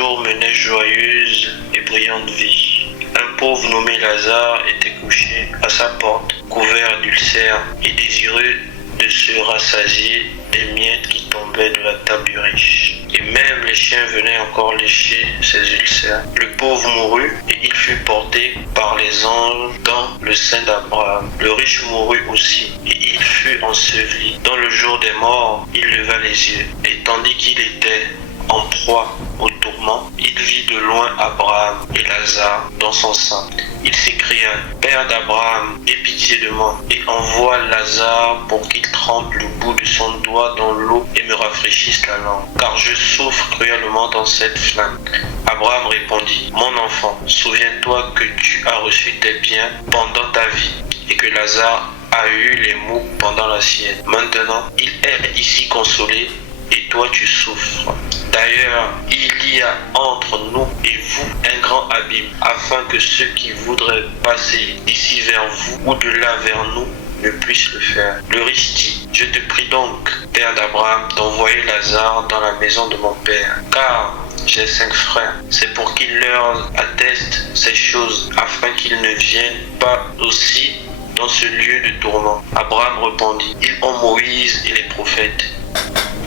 jours menaient joyeuse et brillante vie. Un pauvre nommé Lazare était couché à sa porte, couvert d'ulcères et désireux de se rassasier des miettes qui tombaient de la table du riche. Et même les chiens venaient encore lécher ses ulcères. Le pauvre mourut et il fut porté par les anges dans le sein d'Abraham. Le riche mourut aussi et il fut enseveli. Dans le jour des morts, il leva les yeux et tandis qu'il était en proie au tourment, il vit de loin Abraham et Lazare dans son sein. Il s'écria: Père d'Abraham, aie pitié de moi et envoie Lazare pour qu'il trempe le bout de son doigt dans l'eau et me rafraîchisse la langue, car je souffre cruellement dans cette flamme. Abraham répondit: Mon enfant, souviens-toi que tu as reçu tes biens pendant ta vie et que Lazare a eu les maux pendant la sienne. Maintenant, il est ici consolé et toi tu souffres. D'ailleurs, il y a entre nous et vous un grand abîme, afin que ceux qui voudraient passer d'ici vers vous ou de là vers nous ne puissent le faire. Le riche dit: Je te prie donc, père d'Abraham, d'envoyer Lazare dans la maison de mon père, car j'ai 5 frères. C'est pour qu'il leur atteste ces choses, afin qu'ils ne viennent pas aussi dans ce lieu de tourment. Abraham répondit: Ils ont Moïse et les prophètes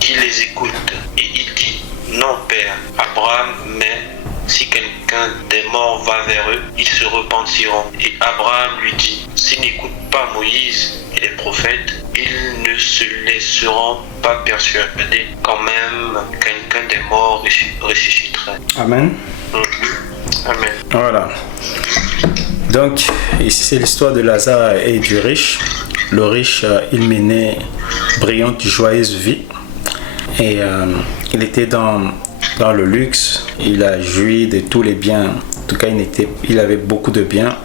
qui les écoutent. Et il dit: Non, père Abraham, mais si quelqu'un des morts va vers eux, ils se repentiront. Et Abraham lui dit: S'ils n'écoutent pas Moïse et les prophètes, ils ne se laisseront pas persuader quand même quelqu'un des morts ressusciterait. Amen. Amen. Voilà. Donc, ici c'est l'histoire de Lazare et du riche. Le riche, il menait brillante, joyeuse vie. Et il était dans le luxe, il a joui de tous les biens. En tout cas, il avait beaucoup de biens,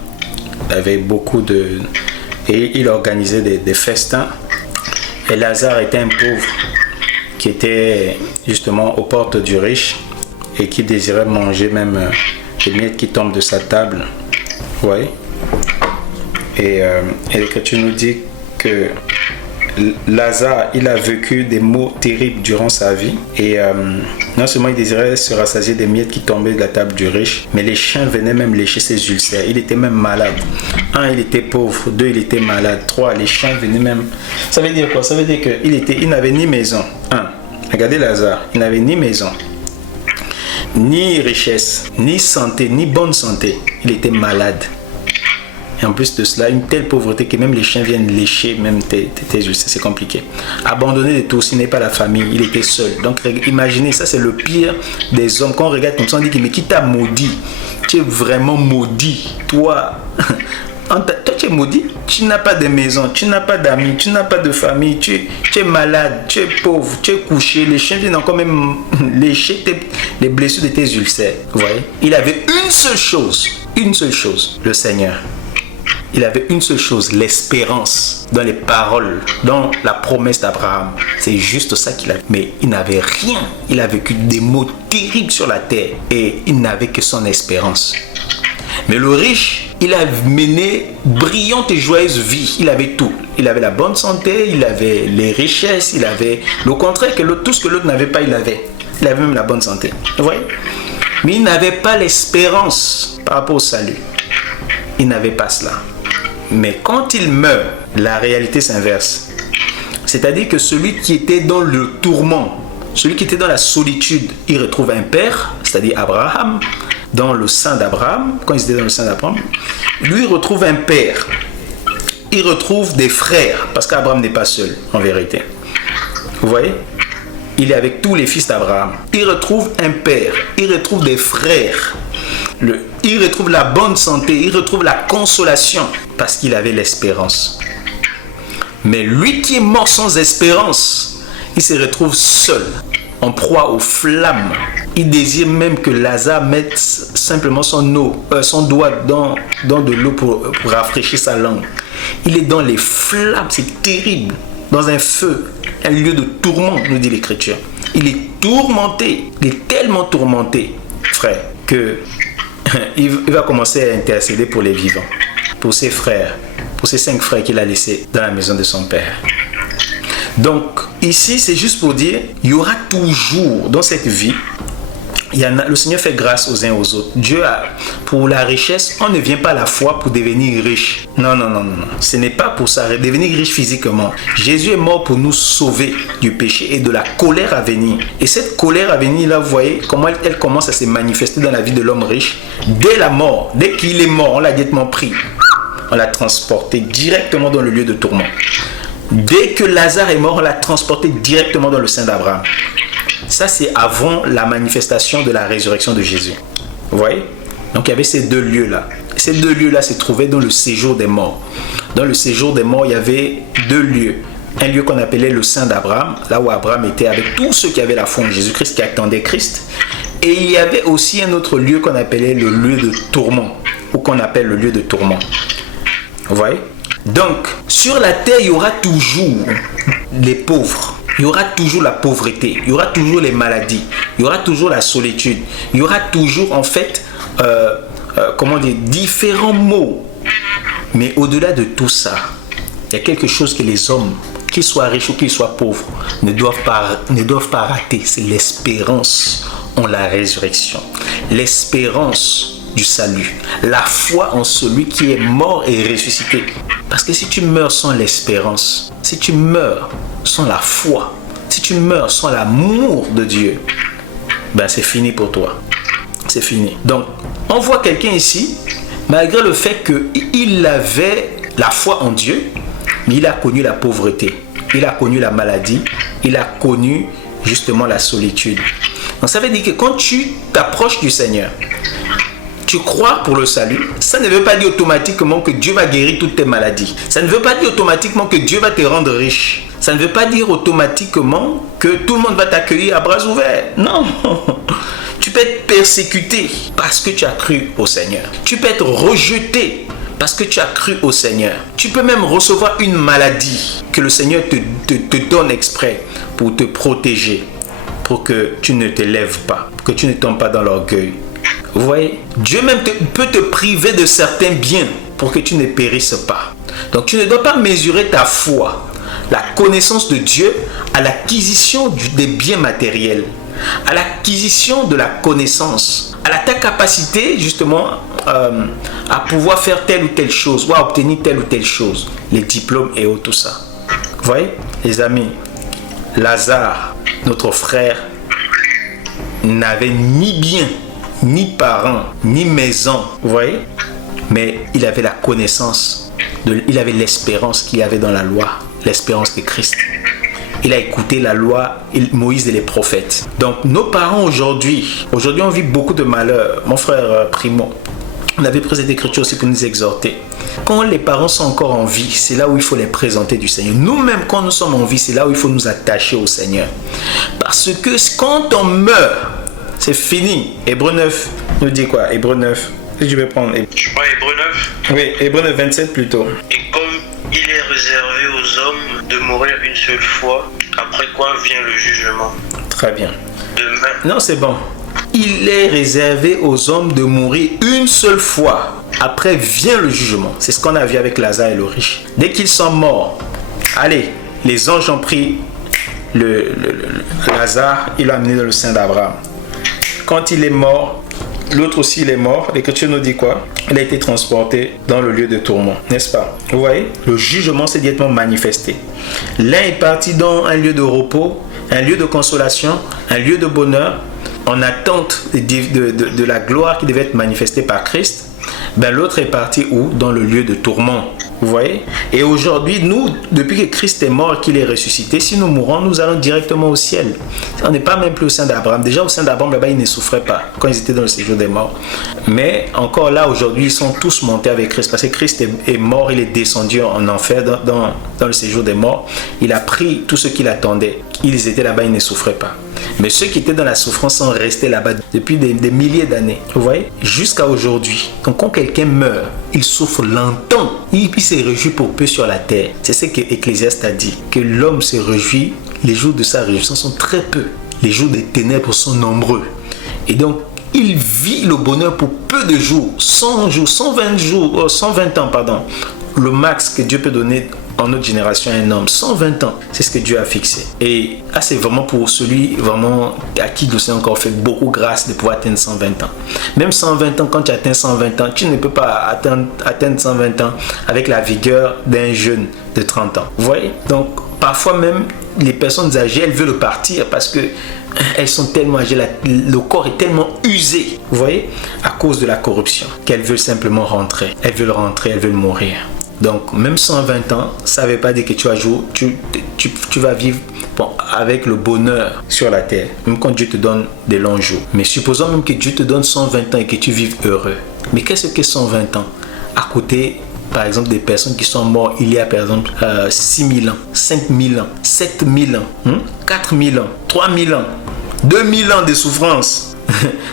et il organisait des festins. Et Lazare était un pauvre qui était justement aux portes du riche et qui désirait manger même les miettes qui tombent de sa table. Ouais. Et l'Écriture nous dit que Lazare, il a vécu des maux terribles durant sa vie et non seulement il désirait se rassasier des miettes qui tombaient de la table du riche, mais les chiens venaient même lécher ses ulcères. Il était même malade. 1, il était pauvre. 2, il était malade. 3, les chiens venaient même... Ça veut dire quoi? Ça veut dire qu'il n'avait ni maison. 1, regardez Lazare, il n'avait ni maison, ni richesse, ni santé, ni bonne santé. Il était malade. Et en plus de cela, une telle pauvreté que même les chiens viennent lécher même tes ulcères, c'est compliqué. Abandonné de tout, s'il n'est pas la famille, il était seul. Donc imaginez, ça c'est le pire des hommes. Quand on regarde comme ça, on dit mais qui t'a maudit? Tu es vraiment maudit. Toi, tu es maudit. Tu n'as pas de maison, tu n'as pas d'amis, tu n'as pas de famille, tu es malade, tu es pauvre, tu es couché. Les chiens viennent encore même lécher les blessures de tes ulcères. Vous voyez? Il avait une seule chose, le Seigneur. Il avait une seule chose, l'espérance dans les paroles, dans la promesse d'Abraham. C'est juste ça qu'il avait. Mais il n'avait rien. Il a vécu des maux terribles sur la terre et il n'avait que son espérance. Mais le riche, il a mené brillante et joyeuse vie. Il avait tout. Il avait la bonne santé, il avait les richesses, il avait le contraire que tout ce que l'autre n'avait pas, il avait. Il avait même la bonne santé. Vous voyez? Mais il n'avait pas l'espérance par rapport au salut. Il n'avait pas cela. Mais quand il meurt, la réalité s'inverse. C'est-à-dire que celui qui était dans le tourment, celui qui était dans la solitude, il retrouve un père, c'est-à-dire Abraham, dans le sein d'Abraham. Quand il était dans le sein d'Abraham, lui retrouve un père. Il retrouve des frères, parce qu'Abraham n'est pas seul, en vérité. Vous voyez? Il est avec tous les fils d'Abraham. Il retrouve un père, il retrouve des frères. Il retrouve la bonne santé, il retrouve la consolation parce qu'il avait l'espérance. Mais lui qui est mort sans espérance, il se retrouve seul, en proie aux flammes. Il désire même que Lazare mette simplement son doigt dans de l'eau pour rafraîchir sa langue. Il est dans les flammes, c'est terrible, dans un feu, un lieu de tourment, nous dit l'Écriture. Il est tourmenté, il est tellement tourmenté, frère, que il va commencer à intercéder pour les vivants, pour ses frères, pour ses 5 frères qu'il a laissés dans la maison de son père. Donc ici c'est juste pour dire, il y aura toujours dans cette vie Le Seigneur fait grâce aux uns aux autres. Dieu a, pour la richesse, on ne vient pas à la foi pour devenir riche. Non. Ce n'est pas pour ça, devenir riche physiquement. Jésus est mort pour nous sauver du péché et de la colère à venir. Et cette colère à venir, là, vous voyez comment elle commence à se manifester dans la vie de l'homme riche. Dès la mort, dès qu'il est mort, on l'a directement pris. On l'a transporté directement dans le lieu de tourment. Dès que Lazare est mort, on l'a transporté directement dans le sein d'Abraham. Ça, c'est avant la manifestation de la résurrection de Jésus. Vous voyez? Donc, il y avait ces deux lieux-là. Ces deux lieux-là se trouvaient dans le séjour des morts. Dans le séjour des morts, il y avait deux lieux. Un lieu qu'on appelait le sein d'Abraham, là où Abraham était avec tous ceux qui avaient la foi en Jésus-Christ, qui attendaient Christ. Et il y avait aussi un autre lieu qu'on appelait le lieu de tourment, ou qu'on appelle le lieu de tourment. Vous voyez? Donc, sur la terre, il y aura toujours les pauvres. Il y aura toujours la pauvreté, il y aura toujours les maladies, il y aura toujours la solitude, il y aura toujours en fait, différents maux. Mais au-delà de tout ça, il y a quelque chose que les hommes, qu'ils soient riches ou qu'ils soient pauvres, ne doivent pas rater. C'est l'espérance en la résurrection, l'espérance du salut, la foi en celui qui est mort et ressuscité. Parce que si tu meurs sans l'espérance, si tu meurs sans la foi, si tu meurs sans l'amour de Dieu, ben c'est fini pour toi. C'est fini. Donc, on voit quelqu'un ici, malgré le fait qu'il avait la foi en Dieu, mais il a connu la pauvreté, il a connu la maladie, il a connu justement la solitude. Donc, ça veut dire que quand tu t'approches du Seigneur, tu crois pour le salut, ça ne veut pas dire automatiquement que Dieu va guérir toutes tes maladies. Ça ne veut pas dire automatiquement que Dieu va te rendre riche. Ça ne veut pas dire automatiquement que tout le monde va t'accueillir à bras ouverts. Non. Tu peux être persécuté parce que tu as cru au Seigneur. Tu peux être rejeté parce que tu as cru au Seigneur. Tu peux même recevoir une maladie que le Seigneur te donne exprès pour te protéger, pour que tu ne te lèves pas, pour que tu ne tombes pas dans l'orgueil. Vous voyez, Dieu même peut te priver de certains biens pour que tu ne périsses pas. Donc tu ne dois pas mesurer ta foi, la connaissance de Dieu à l'acquisition des biens matériels, à l'acquisition de la connaissance, à ta capacité justement à pouvoir faire telle ou telle chose ou à obtenir telle ou telle chose, les diplômes et tout ça. Vous voyez, les amis, Lazare, notre frère, n'avait ni bien, ni parents, ni maison, vous voyez, mais il avait la connaissance, il avait l'espérance qu'il y avait dans la loi, l'espérance de Christ. Il a écouté la loi, Moïse et les prophètes. Donc nos parents aujourd'hui on vit beaucoup de malheurs. Mon frère Primo, on avait pris cette écriture aussi pour nous exhorter. Quand les parents sont encore en vie, c'est là où il faut les présenter du Seigneur. Nous-mêmes, quand nous sommes en vie, c'est là où il faut nous attacher au Seigneur. Parce que quand on meurt, c'est fini. Hébreu 9 nous dit quoi? Hébreu 9. Je vais prendre. Je crois Hébreu 9. Oui, Hébreu 9, 27 plutôt. Et comme il est réservé aux hommes de mourir une seule fois, après quoi vient le jugement. Très bien. Demain. Non, c'est bon. Il est réservé aux hommes de mourir une seule fois. Après vient le jugement. C'est ce qu'on a vu avec Lazare et le riche. Dès qu'ils sont morts, allez, les anges ont pris Lazare, ils l'ont amené dans le sein d'Abraham. Quand il est mort, l'autre aussi il est mort. L'Écriture nous dit quoi? Il a été transporté dans le lieu de tourment, n'est-ce pas? Vous voyez? Le jugement s'est directement manifesté. L'un est parti dans un lieu de repos, un lieu de consolation, un lieu de bonheur, en attente de la gloire qui devait être manifestée par Christ. Ben, l'autre est parti où? Dans le lieu de tourment. Vous voyez? Et aujourd'hui, nous, depuis que Christ est mort et qu'il est ressuscité, si nous mourons, nous allons directement au ciel. On n'est pas même plus au sein d'Abraham. Déjà au sein d'Abraham, là-bas, ils ne souffraient pas quand ils étaient dans le séjour des morts. Mais encore là, aujourd'hui, ils sont tous montés avec Christ. Parce que Christ est mort, il est descendu en enfer dans le séjour des morts. Il a pris tout ce qu'il attendait. Ils étaient là-bas, ils ne souffraient pas. Mais ceux qui étaient dans la souffrance sont restés là-bas depuis des milliers d'années. Vous voyez? Jusqu'à aujourd'hui. Donc quand quelqu'un meurt, il souffre longtemps. Il se réjouit pour peu sur la terre. C'est ce que Ecclésiaste a dit. Que l'homme se réjouit, les jours de sa réjouissance sont très peu. Les jours des ténèbres sont nombreux. Et donc, il vit le bonheur pour peu de jours. 100 jours, 120 jours, 120 ans, pardon. Le max que Dieu peut donner en notre génération un homme, 120 ans, c'est ce que Dieu a fixé. Et c'est vraiment pour celui vraiment à qui le Seigneur encore fait beaucoup grâce de pouvoir atteindre 120 ans. Même 120 ans, quand tu atteins 120 ans, tu ne peux pas atteindre 120 ans avec la vigueur d'un jeune de 30 ans. Vous voyez? Donc, parfois même, les personnes âgées, elles veulent partir parce que elles sont tellement âgées, le corps est tellement usé, vous voyez, à cause de la corruption, qu'elles veulent simplement rentrer. Elles veulent rentrer, elles veulent mourir. Donc, même 120 ans, ça ne veut pas dire que tu vas vivre avec le bonheur sur la terre, même quand Dieu te donne des longs jours. Mais supposons même que Dieu te donne 120 ans et que tu vives heureux. Mais qu'est-ce que 120 ans à côté, par exemple, des personnes qui sont mortes il y a, par exemple, 6 000 ans, 5 000 ans, 7 000 ans, 4 000 ans, 3 000 ans, 2 000 ans de souffrance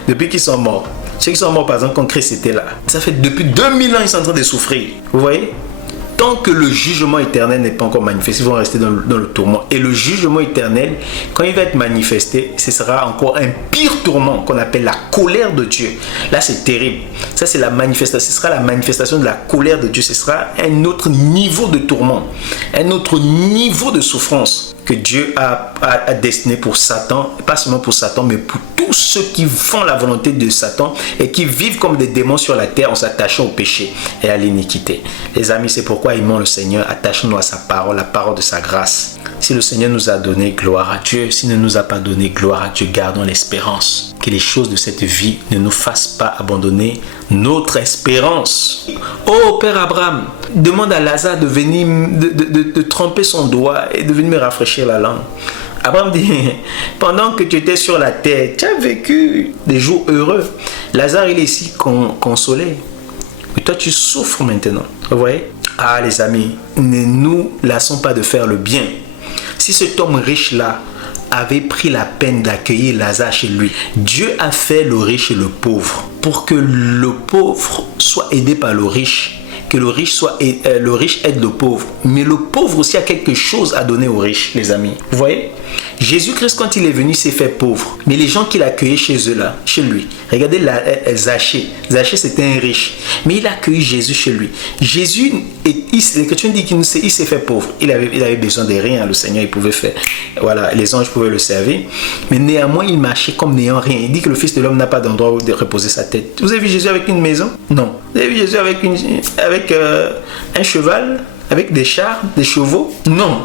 depuis qu'ils sont morts. Ceux qui sont morts, par exemple, quand Christ était là, ça fait depuis 2000 ans ils sont en train de souffrir. Vous voyez? Tant que le jugement éternel n'est pas encore manifesté, ils vont rester dans le tourment. Et le jugement éternel, quand il va être manifesté, ce sera encore un pire tourment qu'on appelle la colère de Dieu. Là, c'est terrible. Ça, c'est la manifestation. Ce sera la manifestation de la colère de Dieu. Ce sera un autre niveau de tourment, un autre niveau de souffrance que Dieu a destiné pour Satan, pas seulement pour Satan, mais pour tous ceux qui font la volonté de Satan et qui vivent comme des démons sur la terre en s'attachant au péché et à l'iniquité. Les amis, c'est pourquoi aimons le Seigneur, attachons-nous à sa parole, la parole de sa grâce. Si le Seigneur nous a donné, gloire à Dieu. S'il ne nous a pas donné, gloire à Dieu, gardons l'espérance. Que les choses de cette vie ne nous fassent pas abandonner notre espérance. Oh Père Abraham, demande à Lazare de venir, de tremper son doigt et de venir me rafraîchir la langue. Abraham dit, pendant que tu étais sur la terre, tu as vécu des jours heureux. Lazare, il est ici consolé. Mais toi, tu souffres maintenant. Vous voyez? Ah les amis, ne nous lassons pas de faire le bien. Si cet homme riche-là avait pris la peine d'accueillir Lazare chez lui, Dieu a fait le riche et le pauvre pour que le pauvre soit aidé par le riche, que le riche aide le pauvre, mais le pauvre aussi a quelque chose à donner au riche, les amis. Vous voyez? Jésus-Christ, quand il est venu, s'est fait pauvre, mais les gens qu'il accueillait chez eux là, chez lui, regardez Zachée. Zachée, c'était un riche, mais il a accueilli Jésus chez lui. Jésus, l'Écriture dit qu'il s'est fait pauvre. Il avait besoin de rien, le Seigneur, il pouvait faire. Voilà, les anges pouvaient le servir, mais néanmoins, il marchait comme n'ayant rien. Il dit que le Fils de l'homme n'a pas d'endroit où reposer sa tête. Vous avez vu Jésus avec une maison? Non. Vous avez vu Jésus avec un cheval? Avec des chars, des chevaux? Non.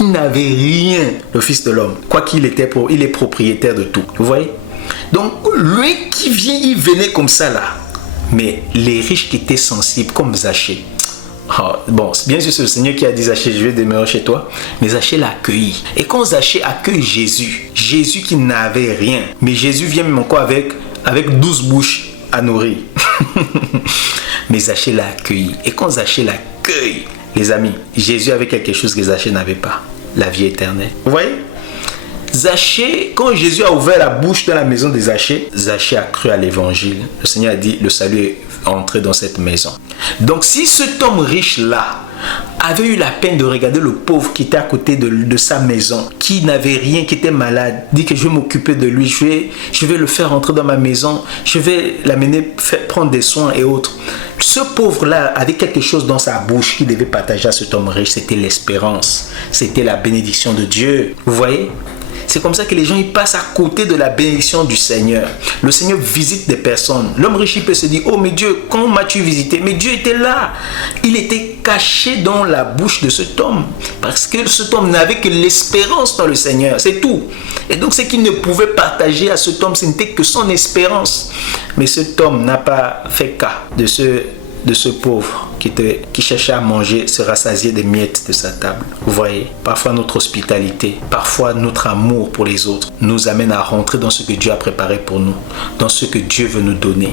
Il n'avait rien, le Fils de l'homme. Quoi qu'il était, il est propriétaire de tout. Vous voyez? Donc, lui qui vient, il venait comme ça là. Mais les riches qui étaient sensibles, comme Zachée. Bon, bien sûr, c'est le Seigneur qui a dit Zachée, je vais demeurer chez toi. Mais Zachée l'a accueilli. Et quand Zachée accueille Jésus, Jésus qui n'avait rien, mais Jésus vient même encore avec 12 bouches à nourrir. Mais Zachée l'a accueilli. Et quand Zachée l'accueille, les amis, Jésus avait quelque chose que Zachée n'avait pas. La vie éternelle. Vous voyez? Zachée, quand Jésus a ouvert la bouche dans la maison de Zachée, Zachée a cru à l'évangile. Le Seigneur a dit, le salut est entré dans cette maison. Donc si cet homme riche-là avait eu la peine de regarder le pauvre qui était à côté de sa maison, qui n'avait rien, qui était malade, dit que je vais m'occuper de lui, je vais le faire rentrer dans ma maison, je vais l'amener prendre des soins et autres. Ce pauvre-là avait quelque chose dans sa bouche qu'il devait partager à cet homme riche, c'était l'espérance, c'était la bénédiction de Dieu. Vous voyez? C'est comme ça que les gens ils passent à côté de la bénédiction du Seigneur. Le Seigneur visite des personnes. L'homme riche il peut se dire, oh mais Dieu, quand m'as-tu visité? Mais Dieu était là. Il était caché dans la bouche de cet homme. Parce que cet homme n'avait que l'espérance dans le Seigneur. C'est tout. Et donc ce qu'il ne pouvait partager à cet homme, ce n'était que son espérance. Mais cet homme n'a pas fait cas de ce pauvre qui cherchait à manger, se rassasier des miettes de sa table. Vous voyez, parfois notre hospitalité, parfois notre amour pour les autres nous amène à rentrer dans ce que Dieu a préparé pour nous, dans ce que Dieu veut nous donner.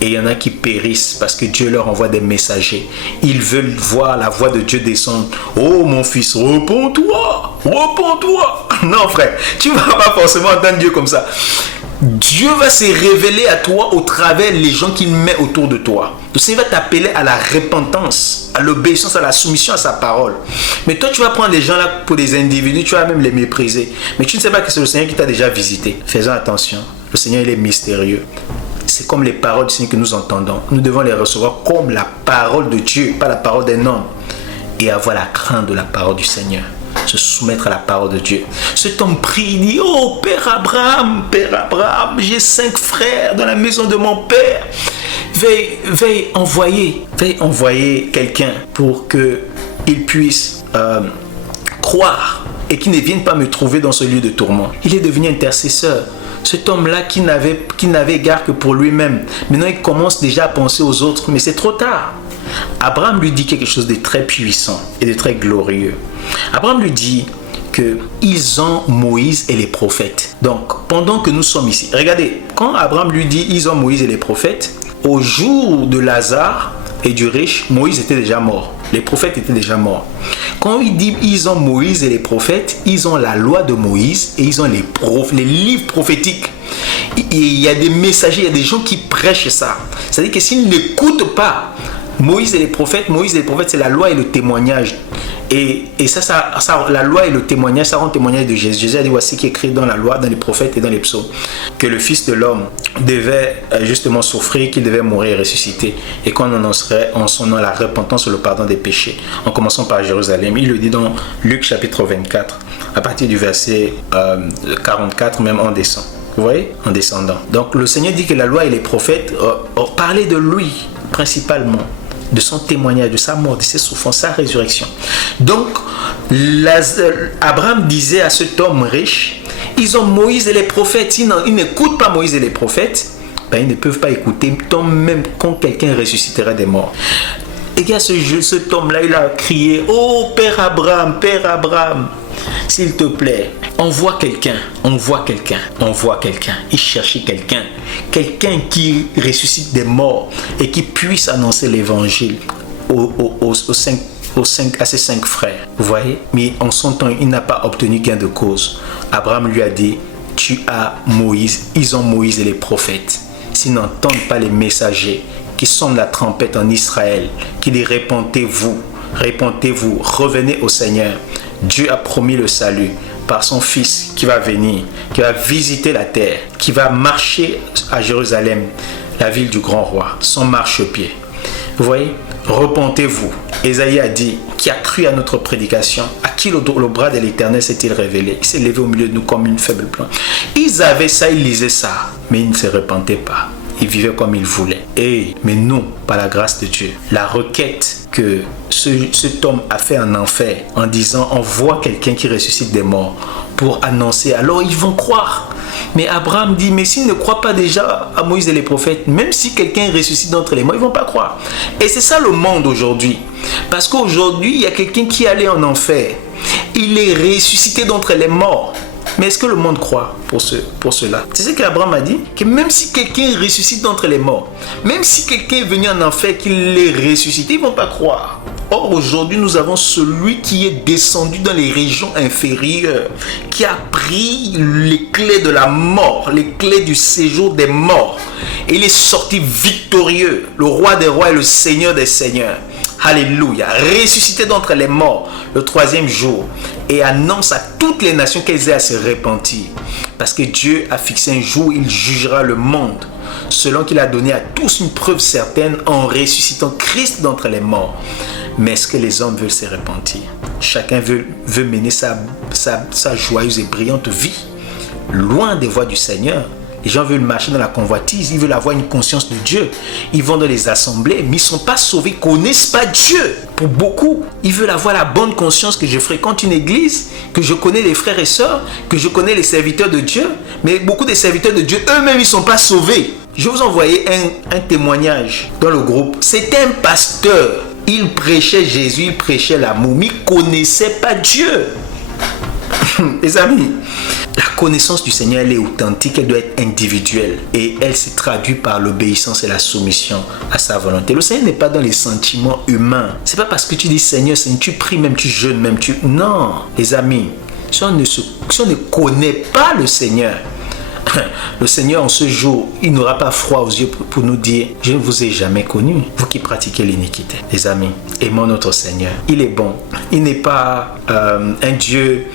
Et il y en a qui périssent parce que Dieu leur envoie des messagers. Ils veulent voir la voix de Dieu descendre. Oh mon fils, repens-toi, repens-toi. Non frère, tu ne vas pas forcément entendre Dieu comme ça. Dieu va se révéler à toi au travers les gens qu'il met autour de toi. Le Seigneur va t'appeler à la repentance, à l'obéissance, à la soumission à sa parole. Mais toi, tu vas prendre les gens là pour des individus, tu vas même les mépriser. Mais tu ne sais pas que c'est le Seigneur qui t'a déjà visité. Faisons attention. Le Seigneur, il est mystérieux. C'est comme les paroles du Seigneur que nous entendons. Nous devons les recevoir comme la parole de Dieu, pas la parole d'un homme. et avoir la crainte de la parole du Seigneur. Se soumettre à la parole de Dieu. Cet homme prie, il dit, oh Père Abraham, j'ai 5 frères dans la maison de mon père. Veuille envoyer quelqu'un pour qu'il puisse croire et qu'il ne vienne pas me trouver dans ce lieu de tourment. Il est devenu intercesseur. Cet homme-là qui n'avait égard que pour lui-même. Maintenant, il commence déjà à penser aux autres, mais c'est trop tard. Abraham lui dit quelque chose de très puissant et de très glorieux. Abraham lui dit qu'ils ont Moïse et les prophètes. Donc, pendant que nous sommes ici, regardez, quand Abraham lui dit ils ont Moïse et les prophètes, au jour de Lazare et du riche, Moïse était déjà mort. Les prophètes étaient déjà morts. Quand il dit ils ont Moïse et les prophètes, ils ont la loi de Moïse et ils ont les livres prophétiques. Il y a des messagers, il y a des gens qui prêchent ça. C'est-à-dire que s'ils n'écoutent pas Moïse et les prophètes, c'est la loi et le témoignage. Et ça, la loi et le témoignage, ça rend témoignage de Jésus. Jésus a dit, voici qui est écrit dans la loi, dans les prophètes et dans les psaumes, que le Fils de l'homme devait justement souffrir, qu'il devait mourir et ressusciter, et qu'on annoncerait en son nom la repentance et le pardon des péchés, en commençant par Jérusalem. Il le dit dans Luc chapitre 24, à partir du verset 44, même en descend. Vous voyez, en descendant. Donc le Seigneur dit que la loi et les prophètes parlaient de lui, principalement, de son témoignage, de sa mort, de ses souffrances, sa résurrection. Donc, Abraham disait à cet homme riche, ils ont Moïse et les prophètes. Ils n'écoutent pas Moïse et les prophètes, ben, ils ne peuvent pas écouter, tant même quand quelqu'un ressuscitera des morts. Et il y a cet homme-là, il a crié, oh Père Abraham, s'il te plaît, envoie quelqu'un. Il cherchait quelqu'un qui ressuscite des morts et qui puisse annoncer l'évangile à ses 5 frères. Vous voyez? Mais en son temps, il n'a pas obtenu gain de cause. Abraham lui a dit, tu as Moïse, ils ont Moïse et les prophètes. S'ils n'entendent pas les messagers qui sonnent la trompette en Israël, qui dit répentez-vous, revenez au Seigneur. Dieu a promis le salut par son Fils qui va venir, qui va visiter la terre, qui va marcher à Jérusalem, la ville du grand roi, son marchepied. Vous voyez, repentez-vous. Ésaïe a dit, qui a cru à notre prédication, à qui le bras de l'Éternel s'est-il révélé? Il s'est levé au milieu de nous comme une faible plante. Ils avaient ça, ils lisaient ça, mais ils ne se repentaient pas. Ils vivaient comme ils voulaient. Mais nous, par la grâce de Dieu, la requête que cet homme a fait en enfer, en disant, envoie quelqu'un qui ressuscite des morts pour annoncer, alors ils vont croire. Mais Abraham dit, mais s'ils ne croient pas déjà à Moïse et les prophètes, même si quelqu'un ressuscite d'entre les morts, ils ne vont pas croire. Et c'est ça le monde aujourd'hui. Parce qu'aujourd'hui, il y a quelqu'un qui est allé en enfer. Il est ressuscité d'entre les morts. Mais est-ce que le monde croit pour cela? C'est ce qu'Abraham a dit, que même si quelqu'un ressuscite d'entre les morts, même si quelqu'un est venu en enfer, qu'il est ressuscité, ils ne vont pas croire. Or, aujourd'hui, nous avons celui qui est descendu dans les régions inférieures, qui a pris les clés de la mort, les clés du séjour des morts. Et il est sorti victorieux, le roi des rois et le seigneur des seigneurs. Alléluia, ressuscité d'entre les morts le 3e jour et annonce à toutes les nations qu'elles aient à se repentir. Parce que Dieu a fixé un jour où il jugera le monde, selon qu'il a donné à tous une preuve certaine en ressuscitant Christ d'entre les morts. Mais est-ce que les hommes veulent se repentir? Chacun veut mener sa joyeuse et brillante vie, loin des voies du Seigneur. Les gens veulent marcher dans la convoitise, ils veulent avoir une conscience de Dieu. Ils vont dans les assemblées, mais ils ne sont pas sauvés, ils ne connaissent pas Dieu. Pour beaucoup, ils veulent avoir la bonne conscience que je fréquente une église, que je connais les frères et sœurs, que je connais les serviteurs de Dieu. Mais beaucoup des serviteurs de Dieu, eux-mêmes, ils ne sont pas sauvés. Je vous envoyais un témoignage dans le groupe. C'était un pasteur. Il prêchait Jésus, il prêchait l'amour, mais il ne connaissait pas Dieu. Les amis, la connaissance du Seigneur, elle est authentique, elle doit être individuelle et elle se traduit par l'obéissance et la soumission à sa volonté. Le Seigneur n'est pas dans les sentiments humains. C'est pas parce que tu dis Seigneur, tu pries même, tu jeûnes même, non, les amis, si on ne connaît pas le Seigneur, le Seigneur en ce jour, il n'aura pas froid aux yeux pour nous dire, je ne vous ai jamais connu, vous qui pratiquez l'iniquité. Les amis, aimons notre Seigneur. Il est bon. Il n'est pas un Dieu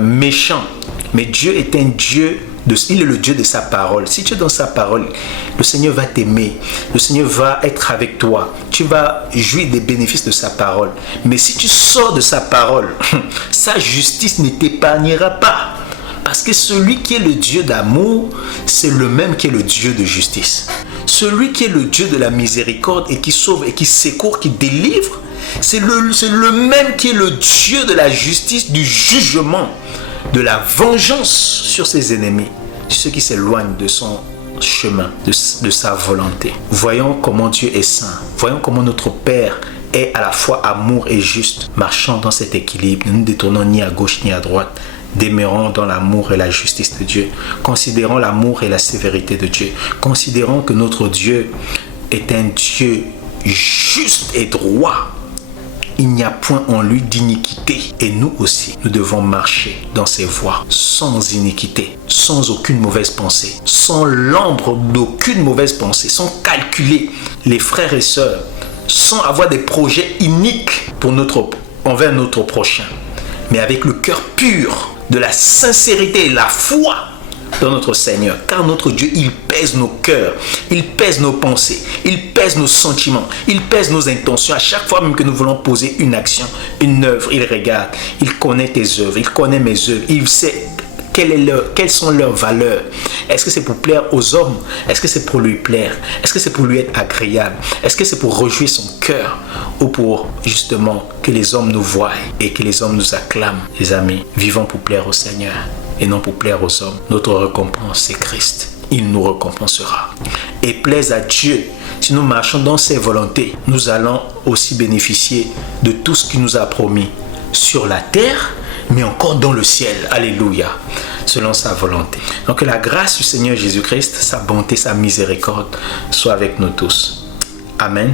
méchant, mais Dieu est un Dieu il est le Dieu de sa parole. Si tu es dans sa parole, le Seigneur va t'aimer. Le Seigneur va être avec toi. Tu vas jouir des bénéfices de sa parole. Mais si tu sors de sa parole, sa justice ne t'épargnera pas. Parce que celui qui est le Dieu d'amour, c'est le même qui est le Dieu de justice. Celui qui est le Dieu de la miséricorde et qui sauve et qui secourt, qui délivre, c'est le même qui est le Dieu de la justice, du jugement, de la vengeance sur ses ennemis, ceux qui s'éloignent de son chemin, de sa volonté. Voyons comment Dieu est saint. Voyons comment notre Père est à la fois amour et juste. Marchons dans cet équilibre. Ne nous détournons ni à gauche ni à droite. Demeurons dans l'amour et la justice de Dieu. Considérons l'amour et la sévérité de Dieu. Considérons que notre Dieu est un Dieu juste et droit. Il n'y a point en lui d'iniquité. Et nous aussi, nous devons marcher dans ses voies sans iniquité, sans aucune mauvaise pensée, sans l'ombre d'aucune mauvaise pensée, sans calculer les frères et sœurs, sans avoir des projets iniques envers notre prochain, mais avec le cœur pur, de la sincérité et la foi dans notre Seigneur. Car notre Dieu, il pèse nos cœurs, il pèse nos pensées, il pèse nos sentiments, il pèse nos intentions. À chaque fois même que nous voulons poser une action, une œuvre, il regarde, il connaît tes œuvres, il connaît mes œuvres, il sait quelles sont leurs valeurs. Est-ce que c'est pour plaire aux hommes? Est-ce que c'est pour lui plaire? Est-ce que c'est pour lui être agréable? Est-ce que c'est pour réjouir son cœur? Ou pour justement que les hommes nous voient et que les hommes nous acclament? Les amis, vivons pour plaire au Seigneur et non pour plaire aux hommes. Notre récompense, c'est Christ. Il nous récompensera. Et plaise à Dieu, si nous marchons dans ses volontés, nous allons aussi bénéficier de tout ce qu'il nous a promis sur la terre, mais encore dans le ciel. Alléluia. Selon sa volonté. Donc que la grâce du Seigneur Jésus-Christ, sa bonté, sa miséricorde soit avec nous tous. Amen.